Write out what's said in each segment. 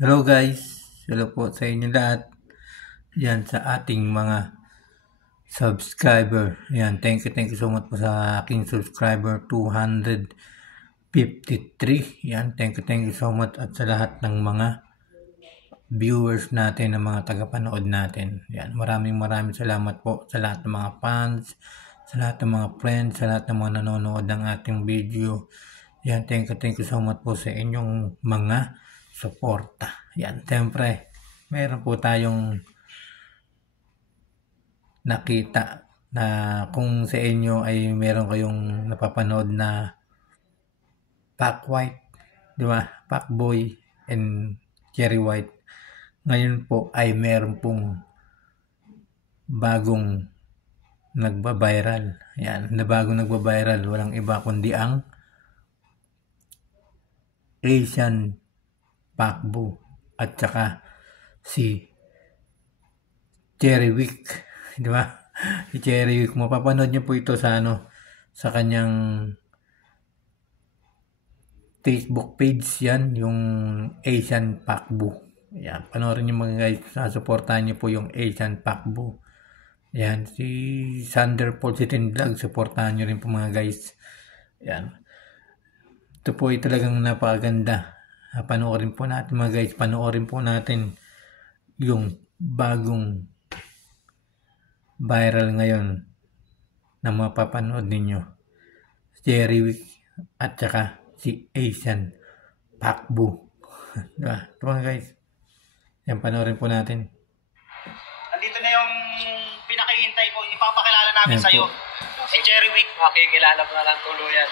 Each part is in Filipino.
Hello guys, hello po sa inyo lahat. Yan sa ating mga subscriber. Yan, thank you so much po sa aking subscriber 253. Yan, thank you so much at sa lahat ng mga viewers natin, ng mga tagapanood natin. Yan, maraming salamat po sa lahat ng mga fans, sa lahat ng mga friends, sa lahat ng mga nanonood ng ating video. Yan, thank you so much po sa inyong mga suporta. Yan, siyempre, meron po tayong nakita na kung sa inyo ay meron kayong napapanood na Pac White, di ba? Pac Boy and Cherry White. Ngayon po ay meron pong bagong nagba-viral. Yan, na bagong nagba-viral. Walang iba kundi ang Asian Pacbo at saka si Cherry Wick, di ba? Si Cherry Wick, mapapanood niyo po ito sa sa kanyang Facebook page yan, yung Asian Pacbo. Yan, panoorin niyo mga guys, suportahan niyo po yung Asian Pacbo. Yan, si Sander Paul Sitin Vlog, suportahan niyo rin po mga guys. Yan. Ito po ay talagang napakaganda. Panoorin po natin mga guys, panoorin po natin yung bagong viral ngayon na mapapanood ninyo. Cherry Wick at saka si Asian Pacbo. Diba? Ito mga guys. Yan, panoorin po natin. Andito na yung pinakihintay mo. Ipapakilala namin Yan sa'yo. Si Cherry Wick. Makikilala mo na lang tuluyan.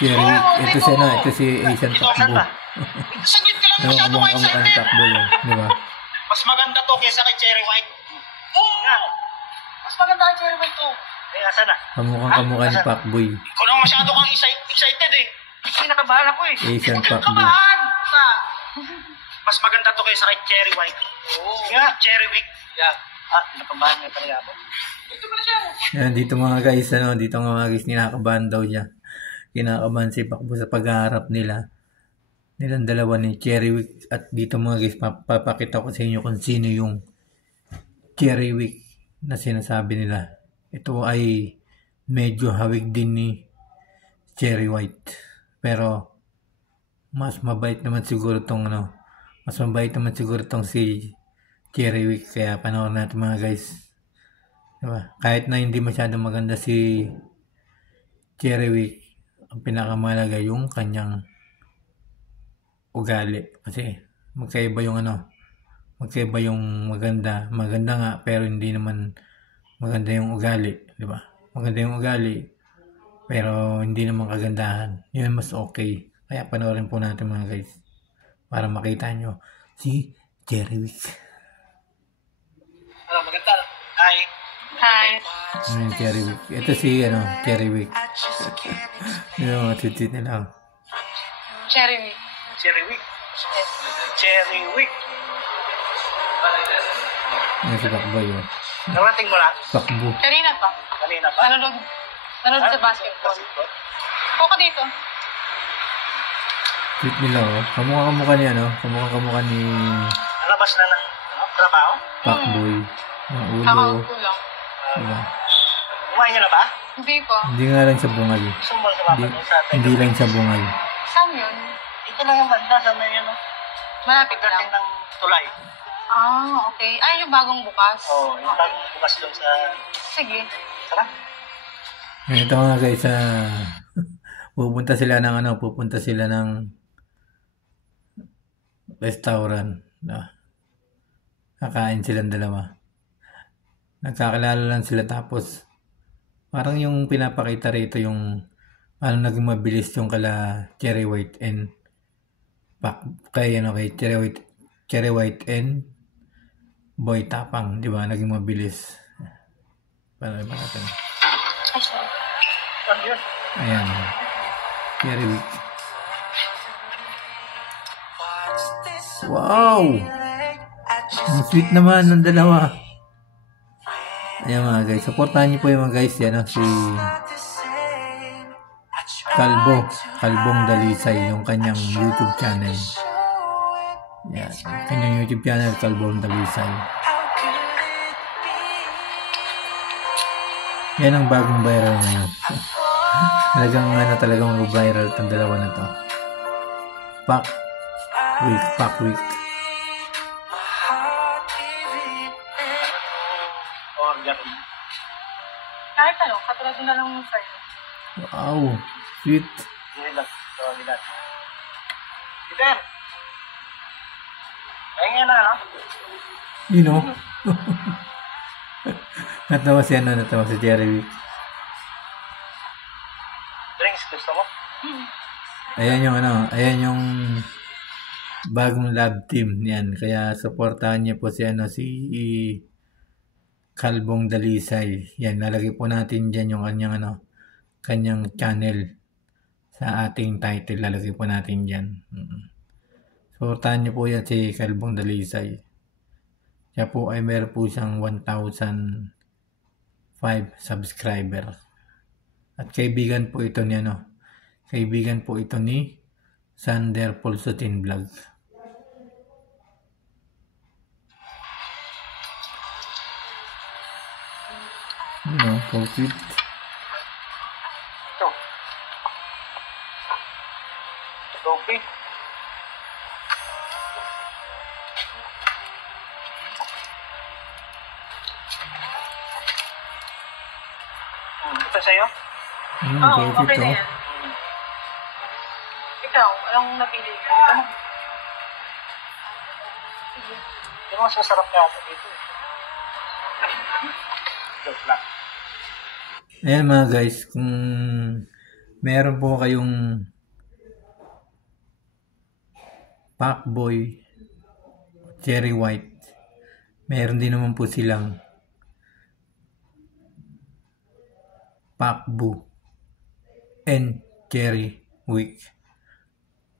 Cherry Wick. Ito si Asian Pacbo. Saglit ka lang masyado ka excited. Pacbo yan. Diba? Mas maganda to kaysa kay Cherry White. Oo! Mas maganda kay Cherry White to. Eh, asa na? Kamukha ni Pacboy. Ikaw naman masyado kang excited eh. Kasi nakabahan ako eh. Asian Huwag kang Pacbo. kabahan! Mas maganda to kaysa kay Cherry White. Oo. Nga, Cherry Wick. Yeah. Nakabahan nga talaga ako. Dito ba na siya? Yan, dito mga guys, dito mga guys, kinakabahan daw niya. Kinakabahan si Pacbo sa pagharap nilang dalawa ni Cherry Wick. At dito mga guys, papakita ko sa inyo kung sino yung Cherry Wick na sinasabi nila. Ito ay medyo hawig din ni Cherry White. Pero mas mabait naman siguro tong si Cherry Wick. Kaya panoorin natin mga guys. Diba? Kahit na hindi masyadong maganda si Cherry Wick, ang pinakamahalaga yung kanyang ugali. Kasi magkaiba yung maganda nga pero hindi naman maganda yung ugali, di ba? Maganda yung ugali pero hindi naman kagandahan. Yun mas okay. Kaya panoorin po natin mga guys para makita nyo si Cherry Wick. Maganda. Hi. Hi. Cherry Wick. Ito si Cherry Wick. Yung mga tweet nila. Cherry Wick. Cherry Wick. Yes. Cherry Wick. Yung si Pacboy yun. Narating mo na? Pacbo. Kanina pa. Kanina pa? Nanood sa basketball. Puko dito. Tweet nila Kamukha ni Kamukha ni Labas na ng trabaho? Pacboy. Ang ulo. Kakaupo lang. Diba? Kumain niyo na ba? Hindi po. Hindi nga lang sa bungay. Sumbol sa Hindi, mapa sa atin. hindi lang sa bungay. Saan yun? Ito lang yung banda sa may Malapit pagdating lang. ng tulay. Okay. Ay, yung bagong bukas. Oo, yung bagong bukas doon sa... Sige. Tara. Ito nga guys, pupunta sila ng restaurant. Kakain silang dalawa. Nagkakilala lang sila tapos parang yung pinapakita rito yung paano naging mabilis yung kala Cherry White and kay Cherry White and Boy Tapang, di ba? Naging mabilis. Paano ba natin? Ay, sorry. Ano yun? Ayan. Cherry Wick. Wow! Ang sweet naman ng dalawa. Ayan mga guys. Supportahan niyo po yung mga guys. Yan si Kalbong Dalisay, yung kanyang YouTube channel. Yan. Kanyang YouTube channel, Kalbong Dalisay. Yan ang bagong viral ngayon. Talagang viral itong dalawa na to. Pack week. Order. Kahit ano, katulad na lang mo sa'yo. Wow, sweet. Dilat. Peter. Ayun na, no? You know? natawa si Cherry Week. Drinks, gusto mo? Ayan yung bagong lab team niyan. Kaya supportahan niyo po si Kalbong Dalisay. Yan, lalagay po natin diyan yung kanyang channel sa ating title. Lalagay po natin diyan. Supportahan niyo po yan si Kalbong Dalisay. Siya po ay meron po siyang 1,005 subscriber. At kaibigan po ito ni Sander Pulsutin Vlog. COVID. Ito. Coffee. Ito sa'yo? Oo, COVID okay to. na yan. Ikaw, anong napili? Ito mo. Sige. Yung mas masarap na ako dito. Joke lang. Ayan mga guys, kung meron po kayong Pacboy, Cherry White, meron din naman po silang Pacbo and Cherry Week.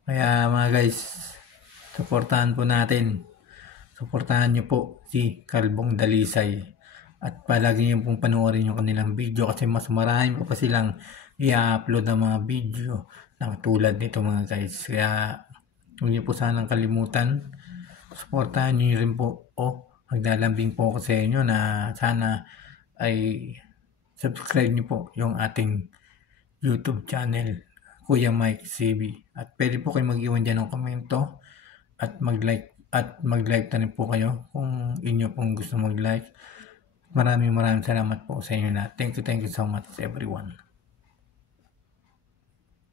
Kaya mga guys, supportahan nyo po si Kalbong Dalisay. At palagi nyo pong panoorin yung kanilang video kasi mas marami pa silang i-upload ng mga video na tulad nito mga guys. Kaya huwag nyo po sanang kalimutan. Supportahan nyo rin po. Maglalambing po ako sa inyo na sana ay subscribe nyo po yung ating YouTube channel, Kuya Mike CB. At pwede po kayo mag-iwan dyan ng komento at mag-like na rin po kayo kung inyo pong gusto mag-like. Maraming salamat po sa inyo na. Thank you so much everyone.